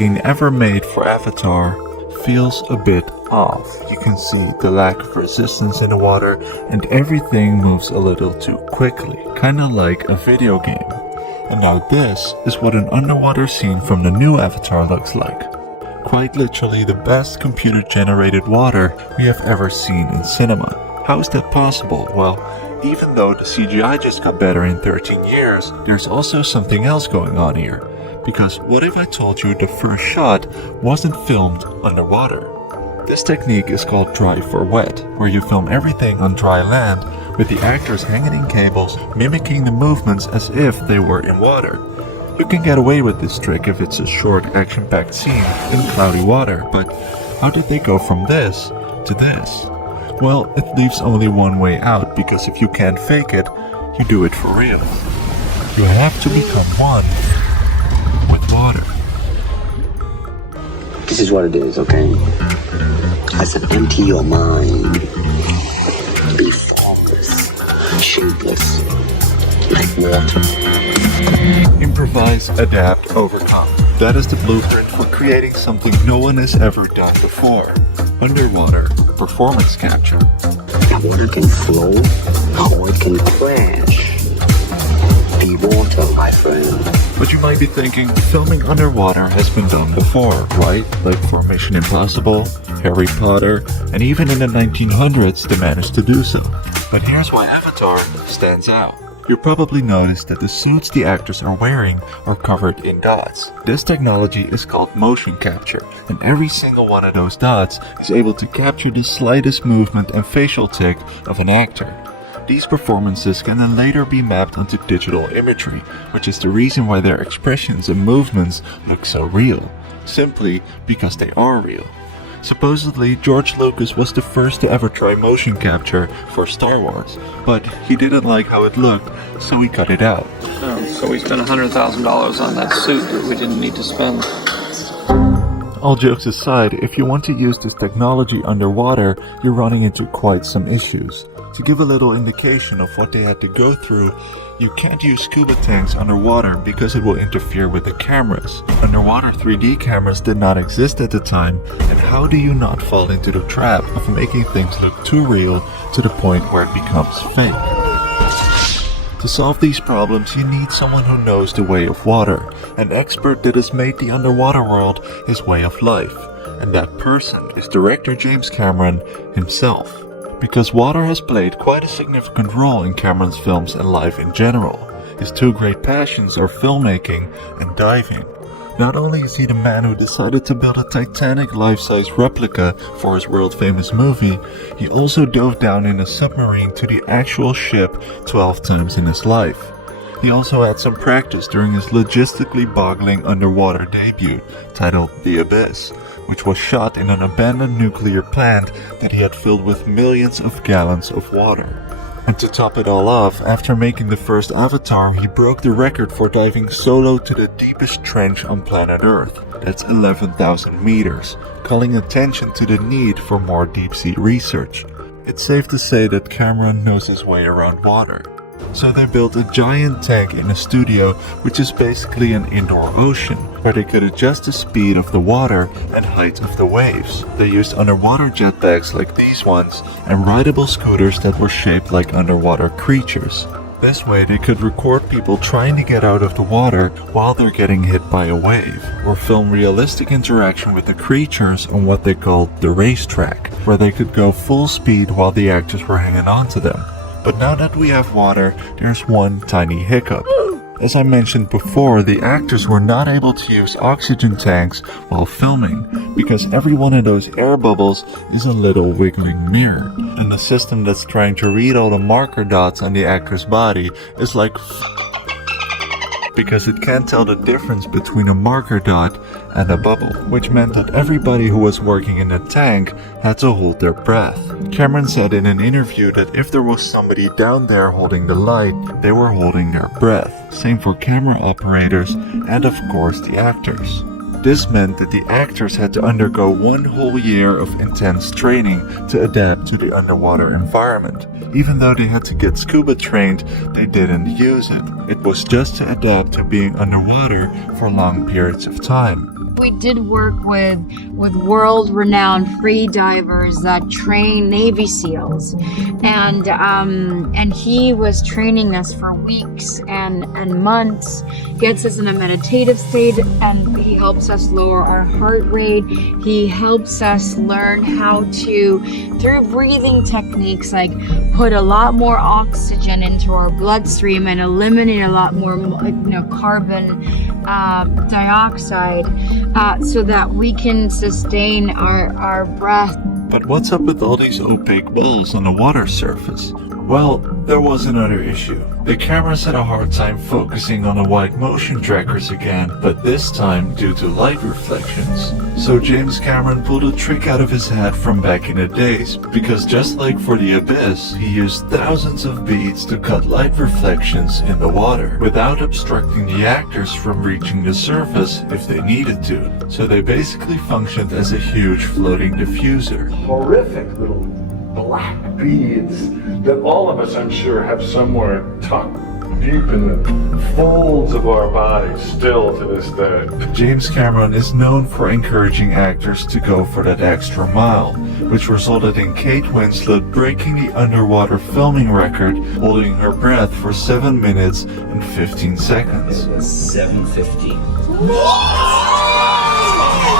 ever made for Avatar feels a bit off. You can see the lack of resistance in the water and everything moves a little too quickly, kinda like a video game. And now this is what an underwater scene from the new Avatar looks like. Quite literally the best computer-generated water we have ever seen in cinema. How is that possible? Well, even though the CGI just got better in 13 years, there's also something else going on here. Because what if I told you the first shot wasn't filmed underwater? This technique is called dry for wet, where you film everything on dry land with the actors hanging in cables, mimicking the movements as if they were in water. You can get away with this trick if it's a short action-packed scene in cloudy water, but how did they go from this to this? Well, it leaves only one way out, because if you can't fake it, you do it for real. You have to become one with water. This is what it is, okay? I said empty your mind. Be formless, shapeless, like water. Improvise, adapt, overcome. That is the blueprint for creating something no one has ever done before. Underwater performance capture. Now water can flow, or it can crash. Be water, my friend. But you might be thinking, filming underwater has been done before, right? Like for Mission Impossible, Harry Potter, and even in the 1900s they managed to do so. But here's why Avatar stands out. You probably noticed that the suits the actors are wearing are covered in dots. This technology is called motion capture, and every single one of those dots is able to capture the slightest movement and facial tic of an actor. These performances can then later be mapped onto digital imagery, which is the reason why their expressions and movements look so real, simply because they are real. Supposedly, George Lucas was the first to ever try motion capture for Star Wars, but he didn't like how it looked, so he cut it out. Oh, so we spent $100,000 on that suit that we didn't need to spend. All jokes aside, if you want to use this technology underwater, you're running into quite some issues. To give a little indication of what they had to go through, you can't use scuba tanks underwater because it will interfere with the cameras. Underwater 3D cameras did not exist at the time, and how do you not fall into the trap of making things look too real to the point where it becomes fake? To solve these problems, you need someone who knows the way of water, an expert that has made the underwater world his way of life, and that person is director James Cameron himself. Because water has played quite a significant role in Cameron's films and life in general. His two great passions are filmmaking and diving. Not only is he the man who decided to build a Titanic life-size replica for his world-famous movie, he also dove down in a submarine to the actual ship 12 times in his life. He also had some practice during his logistically boggling underwater debut, titled The Abyss, which was shot in an abandoned nuclear plant that he had filled with millions of gallons of water. And to top it all off, after making the first Avatar, he broke the record for diving solo to the deepest trench on planet Earth. That's 11,000 meters, calling attention to the need for more deep-sea research. It's safe to say that Cameron knows his way around water. So they built a giant tank in a studio, which is basically an indoor ocean, where they could adjust the speed of the water and height of the waves. They used underwater jetpacks like these ones, and rideable scooters that were shaped like underwater creatures. This way they could record people trying to get out of the water while they're getting hit by a wave, or film realistic interaction with the creatures on what they called the racetrack, where they could go full speed while the actors were hanging on to them. But now that we have water, there's one tiny hiccup. As I mentioned before, the actors were not able to use oxygen tanks while filming, because every one of those air bubbles is a little wiggling mirror. And the system that's trying to read all the marker dots on the actor's body is like because it can't tell the difference between a marker dot and a bubble, which meant that everybody who was working in the tank had to hold their breath. Cameron said in an interview that if there was somebody down there holding the light, they were holding their breath. Same for camera operators and of course the actors. This meant that the actors had to undergo 1 whole year of intense training to adapt to the underwater environment. Even though they had to get scuba trained, they didn't use it. It was just to adapt to being underwater for long periods of time. we did work with world-renowned free divers that train Navy SEALs, and he was training us for weeks and months, gets us in a meditative state, and he helps us lower our heart rate. He helps us learn how to, through breathing techniques, like put a lot more oxygen into our bloodstream and eliminate a lot more, carbon dioxide, so that we can sustain our breath. But what's up with all these opaque balls on the water surface? Well, there was another issue. The cameras had a hard time focusing on the wide motion trackers again, but this time due to light reflections. So James Cameron pulled a trick out of his hat from back in the days, because just like for the Abyss, he used thousands of beads to cut light reflections in the water, without obstructing the actors from reaching the surface if they needed to. So they basically functioned as a huge floating diffuser. Horrific little black beads that all of us, I'm sure, have somewhere tucked deep in the folds of our bodies still to this day. James Cameron is known for encouraging actors to go for that extra mile, which resulted in Kate Winslet breaking the underwater filming record, holding her breath for 7 minutes and 15 seconds. 7:15.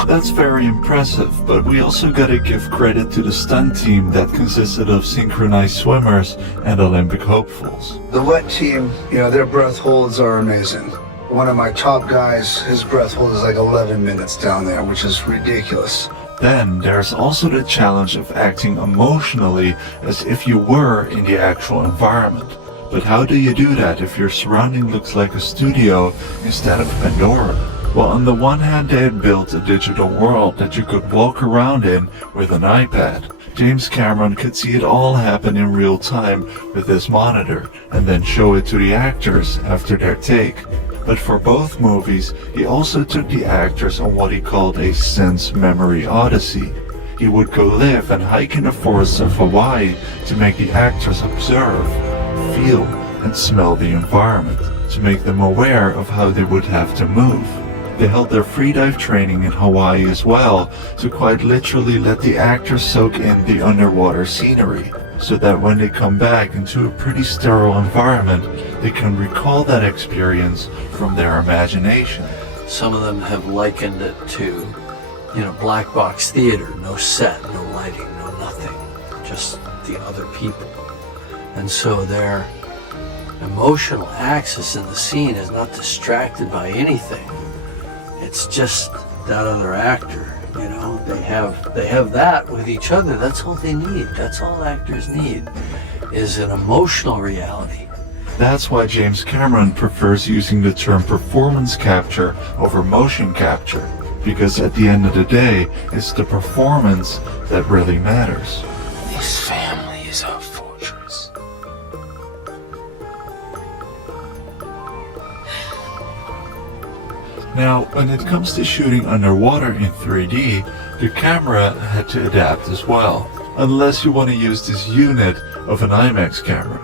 That's very impressive, but we also gotta give credit to the stunt team that consisted of synchronized swimmers and Olympic hopefuls. The wet team, their breath holds are amazing. One of my top guys, his breath hold is like 11 minutes down there, which is ridiculous. Then there's also the challenge of acting emotionally as if you were in the actual environment. But how do you do that if your surrounding looks like a studio instead of Pandora? Well, on the one hand, they had built a digital world that you could walk around in with an iPad. James Cameron could see it all happen in real time with his monitor and then show it to the actors after their take. But for both movies, he also took the actors on what he called a sense memory odyssey. He would go live and hike in the forests of Hawaii to make the actors observe, feel, and smell the environment, to make them aware of how they would have to move. They held their freedive training in Hawaii as well, to quite literally let the actors soak in the underwater scenery, so that when they come back into a pretty sterile environment, they can recall that experience from their imagination. Some of them have likened it to, black box theater, no set, no lighting, no nothing, just the other people. And so their emotional axis in the scene is not distracted by anything. It's just that other actor, they have that with each other. That's all they need. That's all actors need, is an emotional reality. That's why James Cameron prefers using the term performance capture over motion capture, because at the end of the day, it's the performance that really matters. This family is our fortress. Now, when it comes to shooting underwater in 3D, the camera had to adapt as well, unless you want to use this unit of an IMAX camera.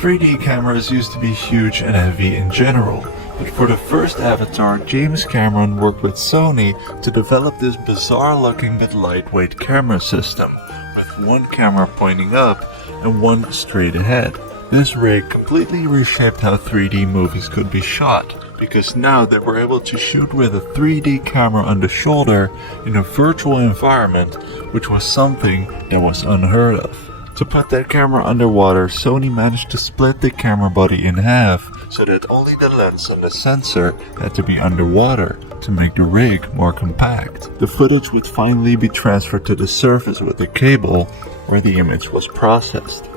3D cameras used to be huge and heavy in general, but for the first Avatar, James Cameron worked with Sony to develop this bizarre-looking but lightweight camera system, with one camera pointing up and one straight ahead. This rig completely reshaped how 3D movies could be shot, because now they were able to shoot with a 3D camera on the shoulder in a virtual environment, which was something that was unheard of. To put that camera underwater, Sony managed to split the camera body in half, so that only the lens and the sensor had to be underwater to make the rig more compact. The footage would finally be transferred to the surface with a cable, where the image was processed.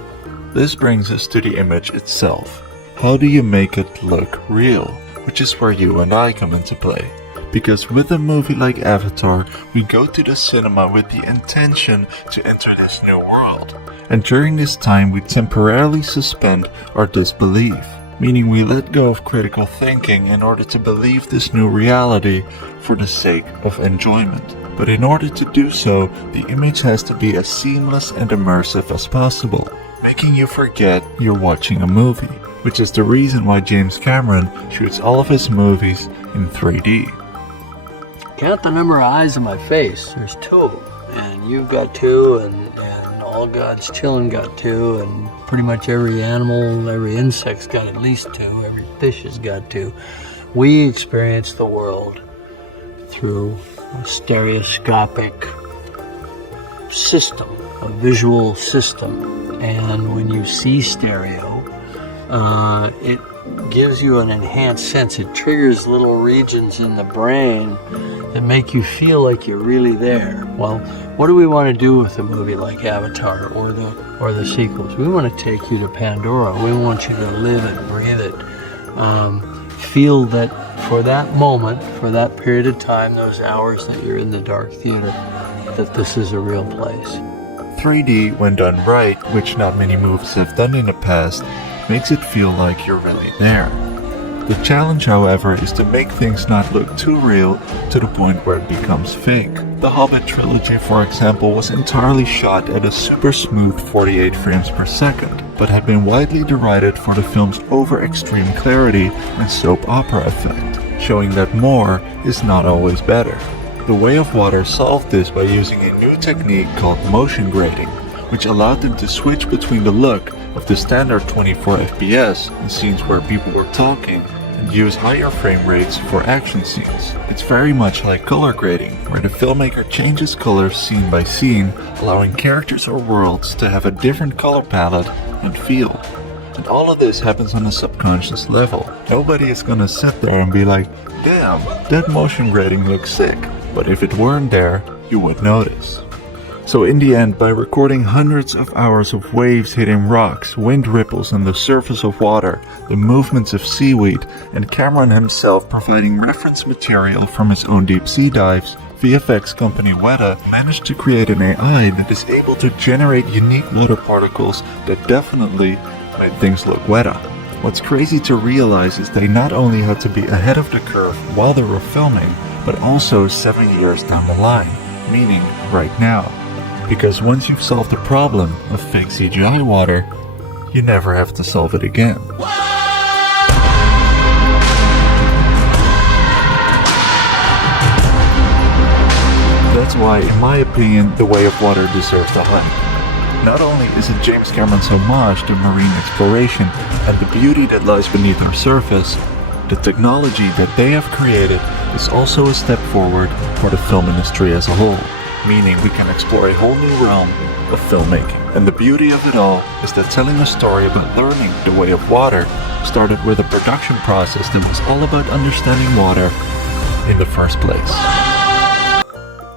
This brings us to the image itself. How do you make it look real? Which is where you and I come into play. Because with a movie like Avatar, we go to the cinema with the intention to enter this new world. And during this time, we temporarily suspend our disbelief, meaning we let go of critical thinking in order to believe this new reality for the sake of enjoyment. But in order to do so, the image has to be as seamless and immersive as possible, making you forget you're watching a movie, which is the reason why James Cameron shoots all of his movies in 3D. count the number of eyes on my face. There's 2, and you've got 2, and all God's children got 2, and pretty much every animal, every insect's got at least 2, every fish has got 2. We experience the world through a stereoscopic system, a visual system, and when you see stereo, it gives you an enhanced sense. It triggers little regions in the brain that make you feel like you're really there. Well, what do we want to do with a movie like Avatar or the sequels? We want to take you to Pandora. We want you to live it, breathe it, feel that for that moment, for that period of time, those hours that you're in the dark theater, that this is a real place. 3D, when done right, which not many movies have done in the past, makes it feel like you're really there. The challenge, however, is to make things not look too real to the point where it becomes fake. The Hobbit trilogy, for example, was entirely shot at a super smooth 48 frames per second, but had been widely derided for the film's over-extreme clarity and soap opera effect, showing that more is not always better. The Way of Water solved this by using a new technique called motion grading, which allowed them to switch between the look of the standard 24 FPS in scenes where people were talking and use higher frame rates for action scenes. It's very much like color grading, where the filmmaker changes colors scene by scene, allowing characters or worlds to have a different color palette and feel. And all of this happens on a subconscious level. Nobody is gonna sit there and be like, damn, that motion grading looks sick. But if it weren't there, you would notice. So in the end, by recording hundreds of hours of waves hitting rocks, wind ripples on the surface of water, the movements of seaweed, and Cameron himself providing reference material from his own deep sea dives, VFX company veDEO managed to create an AI that is able to generate unique water particles that definitely made things look wetter. What's crazy to realize is they not only had to be ahead of the curve while they were filming, but also 7 years down the line, meaning right now. Because once you've solved the problem of fake CGI water, you never have to solve it again. That's why, in my opinion, The Way of Water deserves the hype. Not only is it James Cameron's homage to marine exploration and the beauty that lies beneath our surface, the technology that they have created is also a step forward for the film industry as a whole. Meaning we can explore a whole new realm of filmmaking. And the beauty of it all is that telling a story about learning the way of water started with a production process that was all about understanding water in the first place.